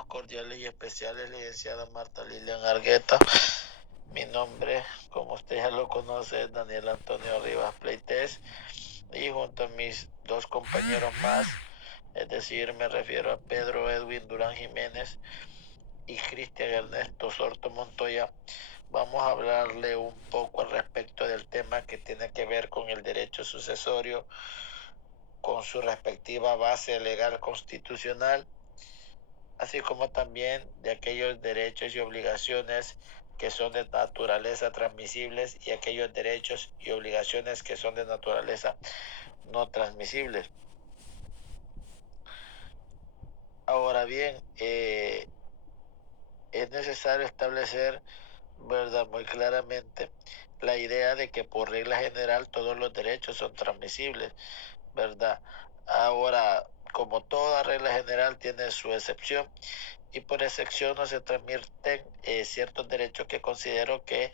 Saludos cordiales y especiales, licenciada Marta Lilian Argueta. Mi nombre, como usted ya lo conoce, es Daniel Antonio Rivas Pleites. Y junto a mis dos compañeros más, es decir, me refiero a Pedro Edwin Durán Jiménez y Cristian Ernesto Sorto Montoya, vamos a hablarle un poco al respecto del tema que tiene que ver con el derecho sucesorio, con su respectiva base legal constitucional, así como también de aquellos derechos y obligaciones que son de naturaleza transmisibles y aquellos derechos y obligaciones que son de naturaleza no transmisibles. Ahora bien, es necesario establecer, ¿verdad?, muy claramente la idea de que por regla general todos los derechos son transmisibles, ¿verdad? Ahora, como toda regla general tiene su excepción, y por excepción no se transmiten ciertos derechos que considero que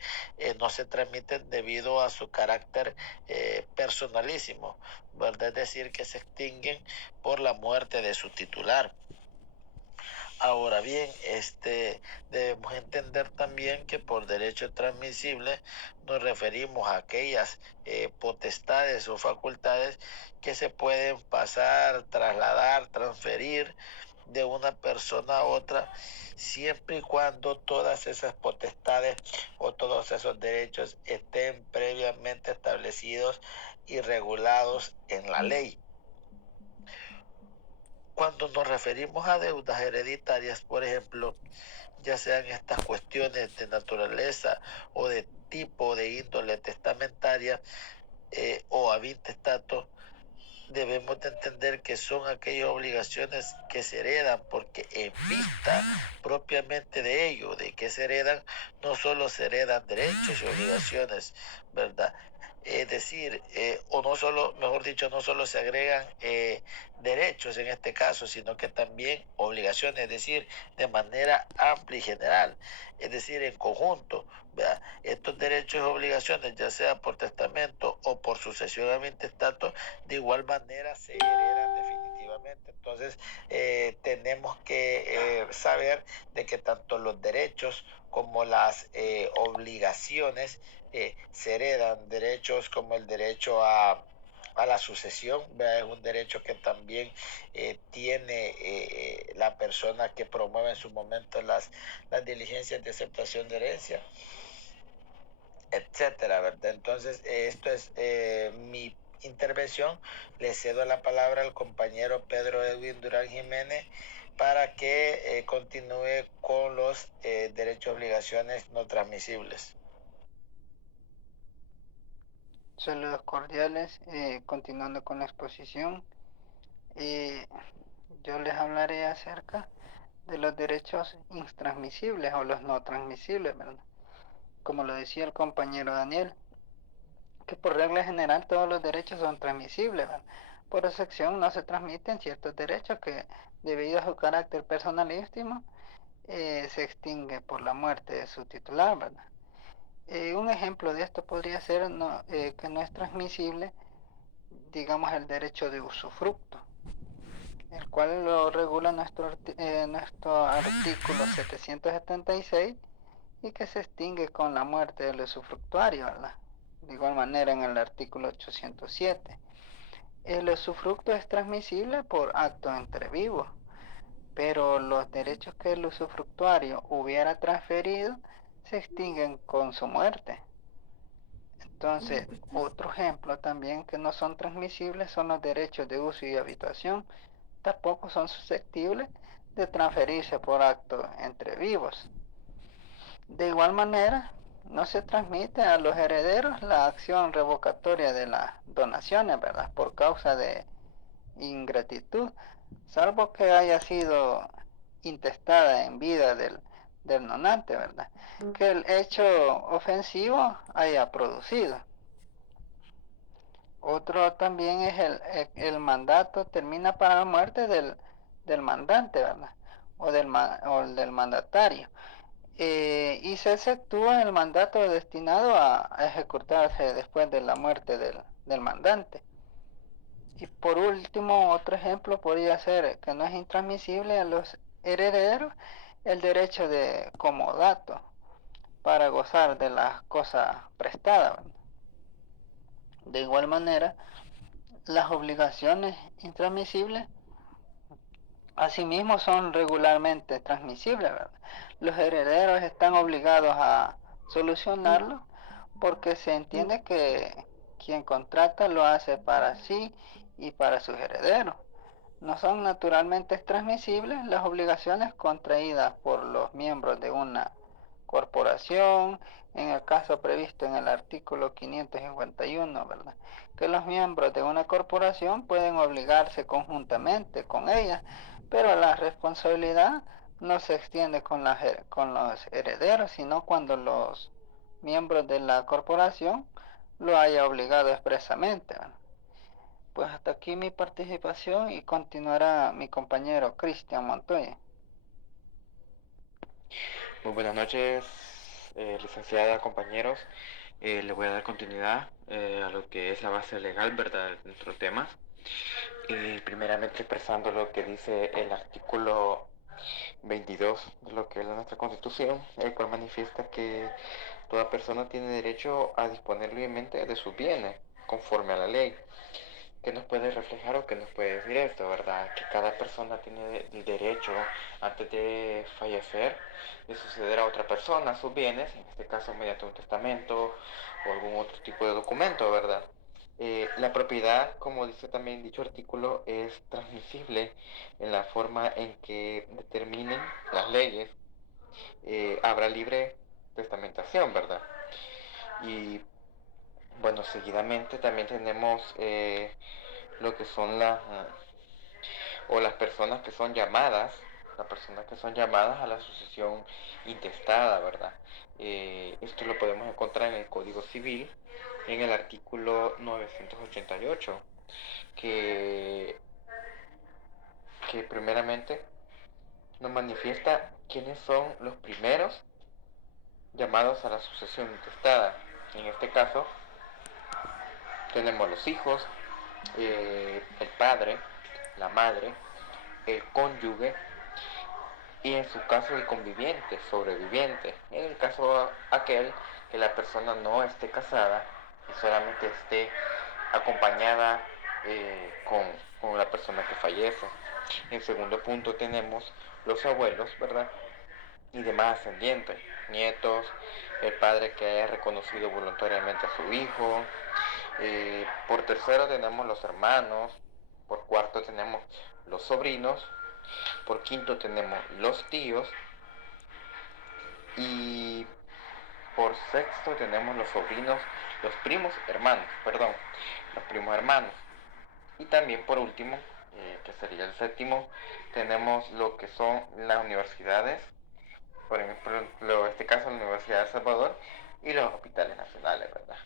no se transmiten debido a su carácter personalísimo, ¿verdad? Es decir, que se extinguen por la muerte de su titular. Ahora bien, debemos entender también que por derecho transmisible nos referimos a aquellas potestades o facultades que se pueden pasar, trasladar, transferir de una persona a otra, siempre y cuando todas esas potestades o todos esos derechos estén previamente establecidos y regulados en la ley. Cuando nos referimos a deudas hereditarias, por ejemplo, ya sean estas cuestiones de naturaleza o de tipo de índole testamentaria o habintestato, debemos de entender que son aquellas obligaciones que se heredan, porque en vista propiamente de ello, de que se heredan, no solo se heredan derechos y obligaciones, ¿verdad? Es decir, o no solo, mejor dicho, no solo se agregan derechos en este caso, sino que también obligaciones, es decir, de manera amplia y general, es decir, en conjunto, ¿verdad? Estos derechos y obligaciones, ya sea por testamento o por sucesión a intestato, de igual manera se heredan definitivamente. Entonces, tenemos que saber de que tanto los derechos como las obligaciones se heredan, derechos como el derecho a la sucesión, ¿verdad? Es un derecho que también tiene la persona que promueve en su momento las diligencias de aceptación de herencia, etcétera, ¿verdad? Entonces, esto es mi intervención. Le cedo la palabra al compañero Pedro Edwin Durán Jiménez para que continúe con los derechos y obligaciones no transmisibles. Saludos cordiales. Continuando con la exposición, eh, yo les hablaré acerca de los derechos intransmisibles o los no transmisibles, ¿verdad? Como lo decía el compañero Daniel, que por regla general todos los derechos son transmisibles, ¿verdad? Por excepción no se transmiten ciertos derechos que, debido a su carácter personalísimo, se extingue por la muerte de su titular, ¿verdad? Un ejemplo de esto podría ser que no es transmisible, digamos, el derecho de usufructo, el cual lo regula nuestro artículo 776 y que se extingue con la muerte del usufructuario, ¿verdad? De igual manera en el artículo 807. El usufructo es transmisible por acto entre vivos, pero los derechos que el usufructuario hubiera transferido se extinguen con su muerte. Entonces, otro ejemplo también que no son transmisibles son los derechos de uso y habitación. Tampoco son susceptibles de transferirse por acto entre vivos. De igual manera, no se transmite a los herederos la acción revocatoria de las donaciones, ¿verdad? Por causa de ingratitud, salvo que haya sido intestada en vida del donante, ¿verdad? Que el hecho ofensivo haya producido. Otro también es el mandato, termina para la muerte del mandante, ¿verdad? O del mandatario. Y se exceptúa el mandato destinado a ejecutarse después de la muerte del mandante. Y por último, otro ejemplo podría ser que no es intransmisible a los heredero el derecho de comodato para gozar de las cosas prestadas. De igual manera, las obligaciones intransmisibles asimismo son regularmente transmisibles, ¿verdad? Los herederos están obligados a solucionarlo porque se entiende que quien contrata lo hace para sí y para sus herederos. No son naturalmente transmisibles las obligaciones contraídas por los miembros de una corporación, en el caso previsto en el artículo 551, ¿verdad? Que los miembros de una corporación pueden obligarse conjuntamente con ella, pero la responsabilidad no se extiende con los herederos, sino cuando los miembros de la corporación lo haya obligado expresamente, ¿verdad? Pues hasta aquí mi participación y continuará mi compañero Cristian Montoya. Muy buenas noches, licenciada, compañeros. Le voy a dar continuidad a lo que es la base legal, ¿verdad?, de nuestros temas. Primeramente expresando lo que dice el artículo 22 de lo que es nuestra Constitución, el cual manifiesta que toda persona tiene derecho a disponer libremente de sus bienes, conforme a la ley. ¿Qué nos puede reflejar o qué nos puede decir esto, verdad? Que cada persona tiene el derecho, antes de fallecer, de suceder a otra persona sus bienes, en este caso mediante un testamento o algún otro tipo de documento, ¿verdad? La propiedad, como dice también dicho artículo, es transmisible en la forma en que determinen las leyes. Habrá libre testamentación, ¿verdad? Y bueno, seguidamente también tenemos lo que son las personas que son llamadas a la sucesión intestada, ¿verdad? Esto lo podemos encontrar en el Código Civil, en el artículo 988, que, que primeramente nos manifiesta quiénes son los primeros llamados a la sucesión intestada. En este caso, tenemos los hijos, el padre, la madre, el cónyuge y en su caso el conviviente, sobreviviente. En el caso aquel que la persona no esté casada y solamente esté acompañada con la persona que fallece. En segundo punto tenemos los abuelos, ¿verdad? Y demás ascendientes, nietos, el padre que haya reconocido voluntariamente a su hijo. Por tercero tenemos los hermanos, por cuarto tenemos los sobrinos, por quinto tenemos los tíos y por sexto tenemos los sobrinos, los primos hermanos, perdón, los primos hermanos. Y también por último, que sería el séptimo, tenemos lo que son las universidades, por ejemplo, en este caso la Universidad de El Salvador y los hospitales nacionales, ¿verdad?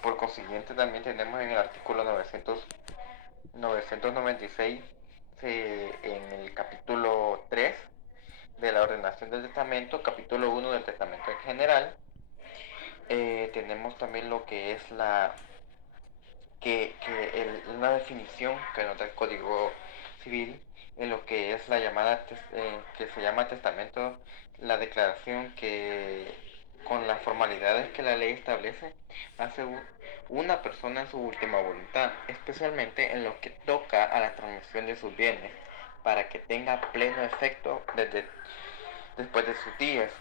Por consiguiente también tenemos en el artículo 996, en el capítulo 3 de la ordenación del testamento, capítulo 1 del testamento en general, tenemos también lo que es una definición que nota el Código Civil en lo que es la llamada, que se llama testamento, la declaración que con las formalidades que la ley establece hace una persona en su última voluntad, especialmente en lo que toca a la transmisión de sus bienes, para que tenga pleno efecto después de sus días.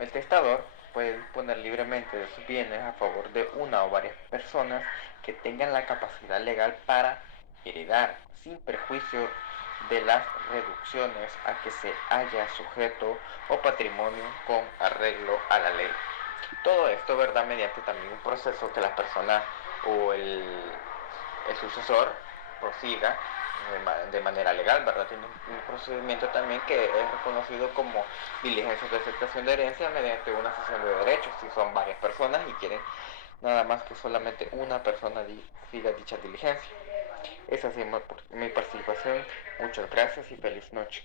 El testador puede disponer libremente de sus bienes a favor de una o varias personas que tengan la capacidad legal para heredar, sin perjuicio de las reducciones a que se haya sujeto o patrimonio con arreglo a la ley. Todo esto, ¿verdad?, mediante también un proceso que la persona o el sucesor prosiga de manera legal, ¿verdad? Tiene un procedimiento también que es reconocido como diligencias de aceptación de herencia mediante una cesión de derechos, si son varias personas y quieren nada más que solamente una persona siga dicha diligencia. Esa ha sido mi participación. Muchas gracias y feliz noche.